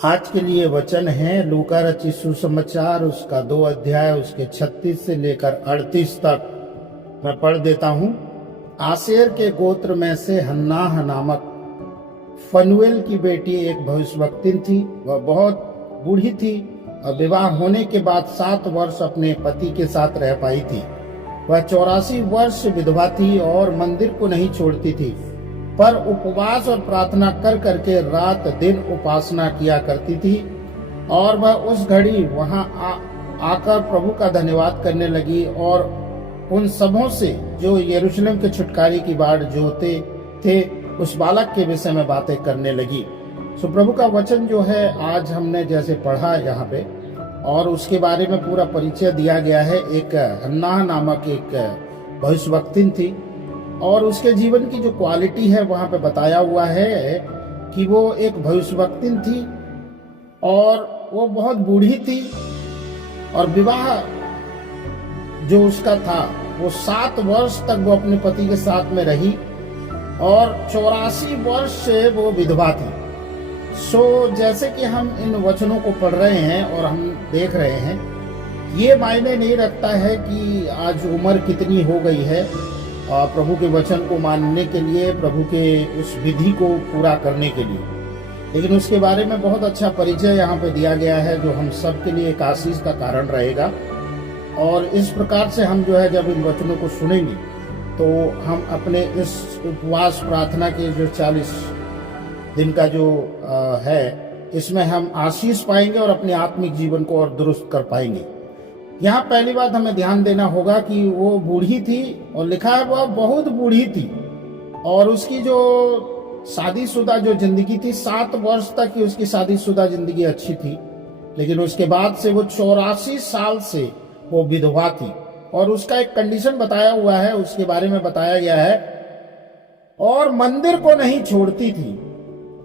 आज के लिए वचन है लूका रचित सुसमाचार उसका 2 अध्याय उसके 36 से लेकर 38 तक मैं पढ़ देता हूं। आसेर के गोत्र में से हन्नाह नामक फनुएल की बेटी एक भविष्यवक्तिन थी। वह बहुत बूढ़ी थी और विवाह होने के बाद 7 वर्ष अपने पति के साथ रह पाई थी। वह 84 वर्ष विधवा थी और मंदिर को नहीं छोड़ती थी, पर उपवास और प्रार्थना कर करके रात दिन उपासना किया करती थी। और वह उस घड़ी वहां आकर प्रभु का धन्यवाद करने लगी और उन सबों से जो यरूशलेम के छुटकारे की बाट जोते थे उस बालक के विषय में बातें करने लगी। सो प्रभु का वचन जो है आज हमने जैसे पढ़ा यहाँ पे, और उसके बारे में पूरा परिचय दिया गया है। एक हन्नाह नामक एक भविष्यवक्तिन थी और उसके जीवन की जो क्वालिटी है वहां पे बताया हुआ है कि वो एक भविष्यवक्तिन थी और वो बहुत बूढ़ी थी और विवाह जो उसका था वो 7 वर्ष तक वो अपने पति के साथ में रही और 84 वर्ष से वो विधवा थी। सो जैसे कि हम इन वचनों को पढ़ रहे हैं और हम देख रहे हैं, ये मायने नहीं रखता है कि आज उम्र कितनी हो गई है और प्रभु के वचन को मानने के लिए, प्रभु के उस विधि को पूरा करने के लिए, लेकिन उसके बारे में बहुत अच्छा परिचय यहाँ पे दिया गया है जो हम सब के लिए एक आशीष का कारण रहेगा। और इस प्रकार से हम जो है जब इन वचनों को सुनेंगे तो हम अपने इस उपवास प्रार्थना के जो 40 दिन का जो है इसमें हम आशीष पाएंगे और अपने आत्मिक जीवन को और दुरुस्त कर पाएंगे। यहाँ पहली बात हमें ध्यान देना होगा कि वो बूढ़ी थी और लिखा है वह बहुत बूढ़ी थी और उसकी जो शादीशुदा जो जिंदगी थी 7 वर्ष तक की उसकी शादीशुदा जिंदगी अच्छी थी, लेकिन उसके बाद से वो 84 साल से वो विधवा थी। और उसका एक कंडीशन बताया हुआ है, उसके बारे में बताया गया है, और मंदिर को नहीं छोड़ती थी।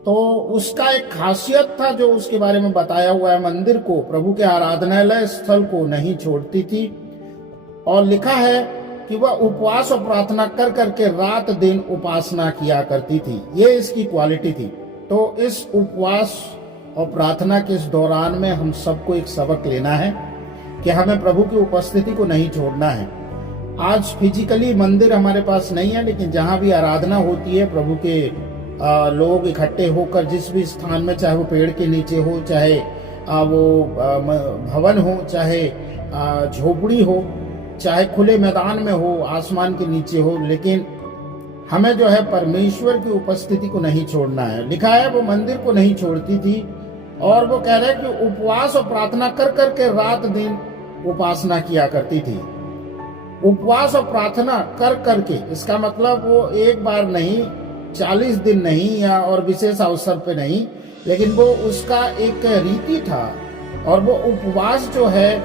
तो उसका एक खासियत था जो उसके बारे में बताया हुआ है, मंदिर को, प्रभु के आराधनालय स्थल को नहीं छोड़ती थी। और लिखा है कि वह उपवास और प्रार्थना कर करके रात दिन उपासना किया करती थी। ये इसकी क्वालिटी थी। तो इस उपवास और प्रार्थना के इस दौरान में हम सबको एक सबक लेना है कि हमें प्रभु की उपस्थिति को नहीं छोड़ना है। आज फिजिकली मंदिर हमारे पास नहीं है, लेकिन जहां भी आराधना होती है, प्रभु के लोग इकट्ठे होकर जिस भी स्थान में, चाहे वो पेड़ के नीचे हो, चाहे वो भवन हो, चाहे झोपड़ी हो, चाहे खुले मैदान में हो, आसमान के नीचे हो, लेकिन हमें जो है परमेश्वर की उपस्थिति को नहीं छोड़ना है। लिखा है वो मंदिर को नहीं छोड़ती थी और वो कह रहे हैं कि उपवास और प्रार्थना कर करके रात दिन उपासना किया करती थी। उपवास और प्रार्थना कर करके, इसका मतलब वो एक बार नहीं, 40 दिन नहीं, या और विशेष अवसर पे नहीं, लेकिन वो उसका एक रीति था। और वो उपवास जो है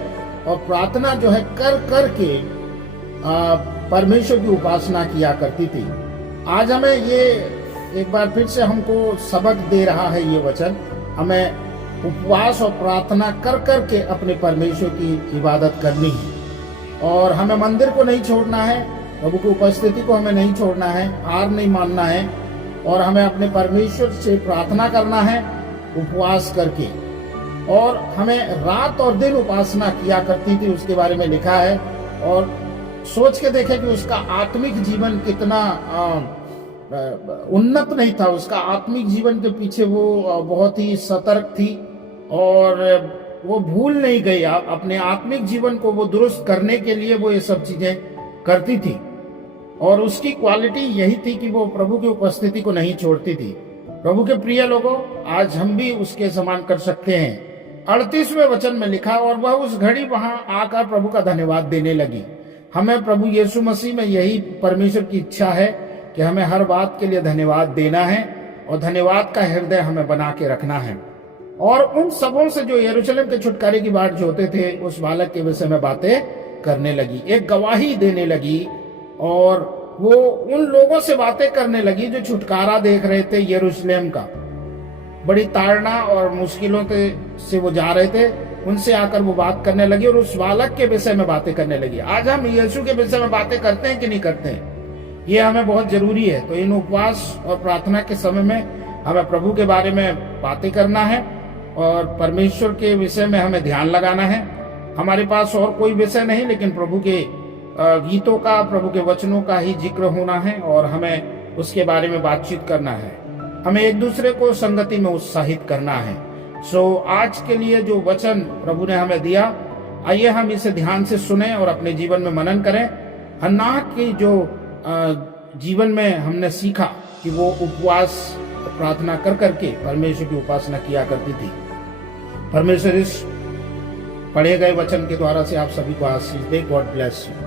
और प्रार्थना जो है कर कर के परमेश्वर की उपासना किया करती थी। आज हमें ये एक बार फिर से हमको सबक दे रहा है ये वचन, हमें उपवास और प्रार्थना कर कर के अपने परमेश्वर की इबादत करनी है और हमें मंदिर को नहीं छोड़ना है, प्रभु की उपस्थिति को हमें नहीं छोड़ना है, हार नहीं मानना है, और हमें अपने परमेश्वर से प्रार्थना करना है उपवास करके। और हमें रात और दिन उपासना किया करती थी, उसके बारे में लिखा है। और सोच के देखें कि उसका आत्मिक जीवन कितना उन्नत नहीं था। उसका आत्मिक जीवन के पीछे वो बहुत ही सतर्क थी और वो भूल नहीं गई। अपने आत्मिक जीवन को वो दुरुस्त करने के लिए वो ये सब चीजें करती थी और उसकी क्वालिटी यही थी कि वो प्रभु की उपस्थिति को नहीं छोड़ती थी। प्रभु के प्रिय लोगों, आज हम भी उसके समान कर सकते हैं। 38वें वचन में लिखा, और वह उस घड़ी वहां आकर प्रभु का धन्यवाद देने लगी। हमें प्रभु यीशु मसीह में यही परमेश्वर की इच्छा है कि हमें हर बात के लिए धन्यवाद देना है और धन्यवाद का हृदय हमें बना के रखना है। और उन सबों से जो यरूशलेम के छुटकारे की बाट जोते थे उस बालक के विषय में बातें करने लगी, एक गवाही देने लगी। और वो उन लोगों से बातें करने लगी जो छुटकारा देख रहे थे यरूशलेम का। बड़ी ताड़ना और मुश्किलों से वो जा रहे थे, उनसे आकर वो बात करने लगी और उस बालक के विषय में बातें करने लगी। आज हम यीशु के विषय में बातें करते हैं कि नहीं करते हैं, ये हमें बहुत जरूरी है। तो इन उपवास और प्रार्थना के समय में हमें प्रभु के बारे में बातें करना है और परमेश्वर के विषय में हमें ध्यान लगाना है। हमारे पास और कोई विषय नहीं, लेकिन प्रभु के गीतों का, प्रभु के वचनों का ही जिक्र होना है और हमें उसके बारे में बातचीत करना है। हमें एक दूसरे को संगति में उत्साहित करना है। आज के लिए जो वचन प्रभु ने हमें दिया, आइए हम इसे ध्यान से सुने और अपने जीवन में मनन करें। हन्नाह की जो जीवन में हमने सीखा कि वो उपवास प्रार्थना कर करके परमेश्वर की उपासना किया करती थी। परमेश्वर इस पढ़े गए वचन के द्वारा से आप सभी को आशीष दे। God bless you.